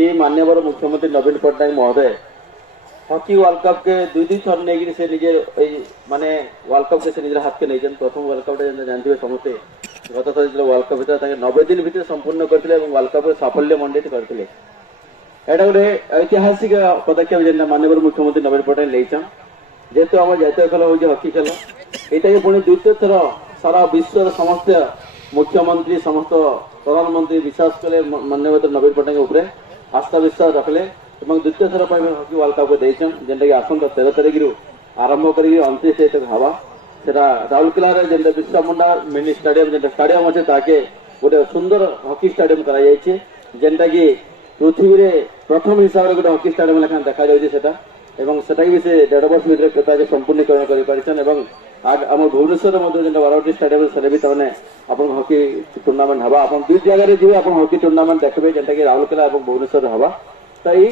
कि माननीय मुख्यमंत्री नवीन पट्टनायक महोदय हॉकी वर्ल्ड कप के दुई थर नहीं से निजे माने वर्ल्ड कप के से निजे हाथ के नहीं प्रथम वर्ल्ड कप जानते समस्ते गत थर वर्ल्ड कप भर 90 दिन भर संपूर्ण करते वर्ल्ड कप साफल्य मंडित करते एटा गोटे ऐतिहासिक पदक्षेप जेन माननीय मुख्यमंत्री नवीन पट्टनायक लेचन जेहेतु आम जातीय खेल हूँ हॉकी खेल यहाँ पुणी द्वितीय थर सारा विश्व समस्त मुख्यमंत्री समस्त प्रधानमंत्री विश्वास कले माननीय नवीन पट्टनायक आस्था विश्वास रखले द्वितीय थर पर हॉकी वर्ल्ड कप देचन जेनटा कि आसंता 13 तारिख रु आरंभ कर 29 तक हवा सेटा राउरकेला जेनटा विश्वमुंडा मिनी स्टाडियम जेनटा स्टाडियम अच्छे ताके गोटे सुंदर हॉकी स्टाडियम करा जायछि जेनटा कि पृथ्वी रे प्रथम हिसाब रे गोटे हॉकी स्टाडियम लेखा देखा जायछि सेटा एवं सेटा भी से 1.5 वर्ष भीतर कथा संपूर्णीकरण करि पारिछन एवं आज आम भुवनेश्वर मध्य जेनटा 12टी स्टाडियम से भी तने अपन हॉकी टूर्नामेंट हवा अपन दुई जगह रे जिवे अपन हॉकी टूर्नामेंट देखबे जेनटा कि राउरकेला एवं भुवनेश्वर हवा तो यही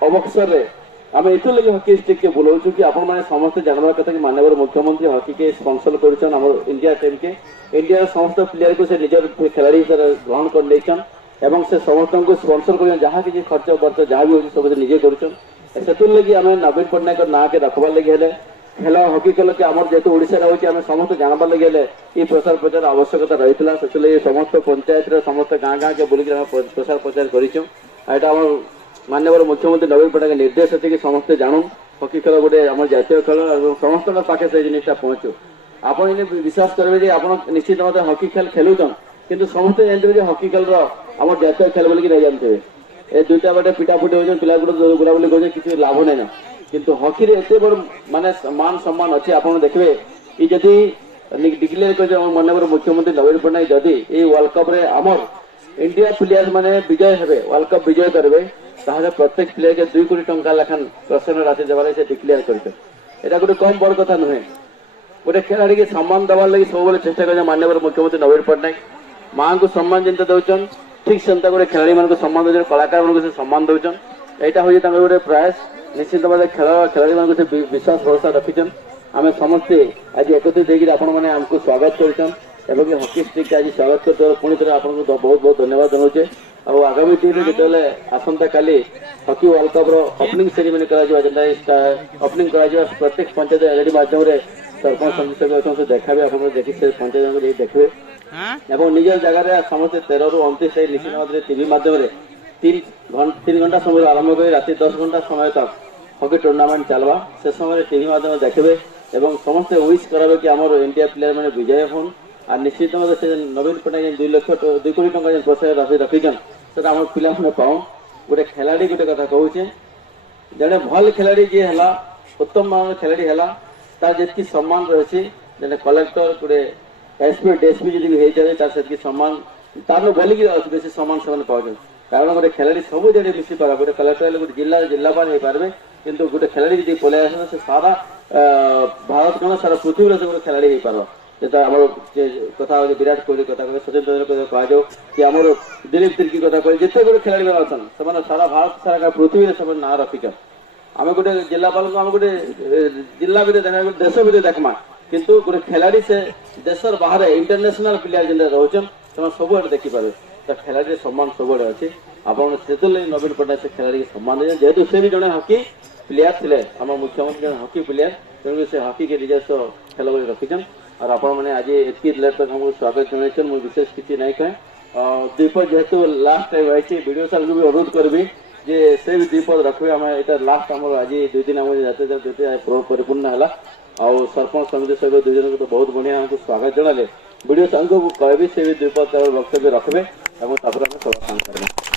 अवसर रे आम एथु लगे हॉकी स्टिक के बोलाऊँ कि आपण मैंने समस्त जानवर कथा कि माननीय मुख्यमंत्री हॉकी के स्पॉन्सर कर इंडिया टीम के इंडिया समस्त प्लेयर को से निजर खिलाड़ी हिसाब से ग्रहण कर लेचन एवं से समस्त को स्पॉन्सर कर जहाँ किसी खर्च बर्च जहाँ भी हो सब निजे कर लगी आम नवीन पट्टनायक ना के रखबार लगे खेल हॉकी खेल के आम जेहतु ओडिशा होची आम समस्त जानबार लगे ये प्रसार प्रचार आवश्यकता रही है समस्त पंचायत समस्त गाँ गाँ के बुलिक प्रसार प्रचार कर माननीय मुख्यमंत्री नवीन पट्टनायक निर्देश अच्छे कि समस्ते जानू हॉकी खेल गोटे आम जातीय खेल समस्त पाखे से जिनटा पहुंचू आप विश्वास करेंगे आप निश्चित मत हॉकी खेल खेलुन किंतु समस्ते जानते हॉकी खेल आम जातीय खेल बोलिक नहीं जानते ए दुईटा बाटे पिटापुटी हो पिला बुलाबुली कर किसी लाभ नहीं किंतु हॉकी रे एते बड़ माने मान सम्मान अच्छे आप देखिए ये जदि डिक्लेयर कर माननीय मुख्यमंत्री नवीन पट्टनायक जदि ये वर्ल्ड कप रे आमर इंडिया प्लेयर माने विजय हेबे वर्ल्ड कप विजय करेंगे ताहले प्रत्येक प्लेयर के 2 कोटी टंका लेखान प्रोत्साहन राशि देवार से डिक्लेयर कर गोटे कम बड़ कथा नुहे गोटे खिलाड़ी के सम्मान देवार लगी सब चेष्टा कर माननीय मुख्यमंत्री नवीन पट्टनायक माँ को सम्मान जिनता दौन ठीक से गोटे खिलाड़ी मान सम्मान दौन कलाकार मान से सम्मान दौन यहाँ हूँ गोटे प्रयास निश्चित भाव खिलाड़ी मान से विश्वास भरोसा रखीचन आम समस्ते आज एकत्रित होकर आपण मैंने आमको स्वागत कर हॉकी स्टिक आज स्वागत कर पुणी थे आपको बहुत बहुत धन्यवाद जनाऊे और आगामी दिन में जो आसंता काली hockey world cup opening ceremony opening प्रत्येक पंचायत एलईडी माध्यम सरपंच समिति देखा आप देखी से पंचायत देखिए और निज जगह समस्त 13 रु 29 निश्चित भाव टीवी माध्यम 3 घंटा समय आरंभ कर राति 10 घंटा समय तक हॉकी टूर्नामेंट चलवा से समय टीवी माध्यम देखिए और समस्त विश करावे कि आम इंडिया प्लेयर मैंने विजय होन और निश्चित भाव से नवीन पट्टनायक 2 कोटी टंका प्रोत्साहन राशि रखीचन से आम पिला पाऊँ गोटे खिलाड़ी गोटे कथा कहूचे जड़े भल खिलाड़ी जी है उत्तम मान खिलाड़ी है तार जी सम्मान रही जैसे कलेक्टर गोटे एसपी डीएसपी जी होता से सम्मान तार बोलिकी बेस सम्मान से पाँच कारण गोटे खिलाड़ी सब जगह मिसी पार गोटे कलेक्टर गोटे जिलापाल हो पारे किंतु गोटे खिलाड़ी जी पलि आस से सारा भारत कौन सारा पृथ्वी से गोटे खिलाड़ी हो पार जेटा आम कथा विराट कोहली कथा कहे सचिन तेंदुलकर कह कि आम दिलीप तिर्की कथा कहे जिते गोटे खिलाड़ी मैंने अच्छा से सारा भारत सारा पृथ्वी में ना रखीचन आम गोटे जिलापाल को आम गोटे जिला भी देखा देश भी देखमा किंतु गोटे खिलाड़ी से देश बाहर इंटरनेशनल प्लेयर जेन रोचन से सब देखिपारे तो खिलाड़ी सम्मान सब अच्छे आप नवीन पट्टनायक से खिलाड़ी सम्मान दे जेहेतु से भी जड़े हॉकी प्लेयर थे आम मुख्यमंत्री जन हॉकी प्लेयर तेणु से हॉकी के निजस्व खेल रखीचन और आप लेट तक हमको स्वागत जन मुझे विशेष किसी नहीं कहे द्विपद जेहेतु लास्ट टाइम आई वीडियो साल को भी अनुरोध करी जे से भी द्विपद रखे आम यहाँ लास्ट आम आज 2 दिन आम जाते परिपूर्ण है और सरपंच समिति सहित 2 जन को तो बहुत बढ़िया हमको स्वागत जनाले वीडियो साल को कह से भी द्विपद वक्तव्य रखबे और सब काम करेंगे।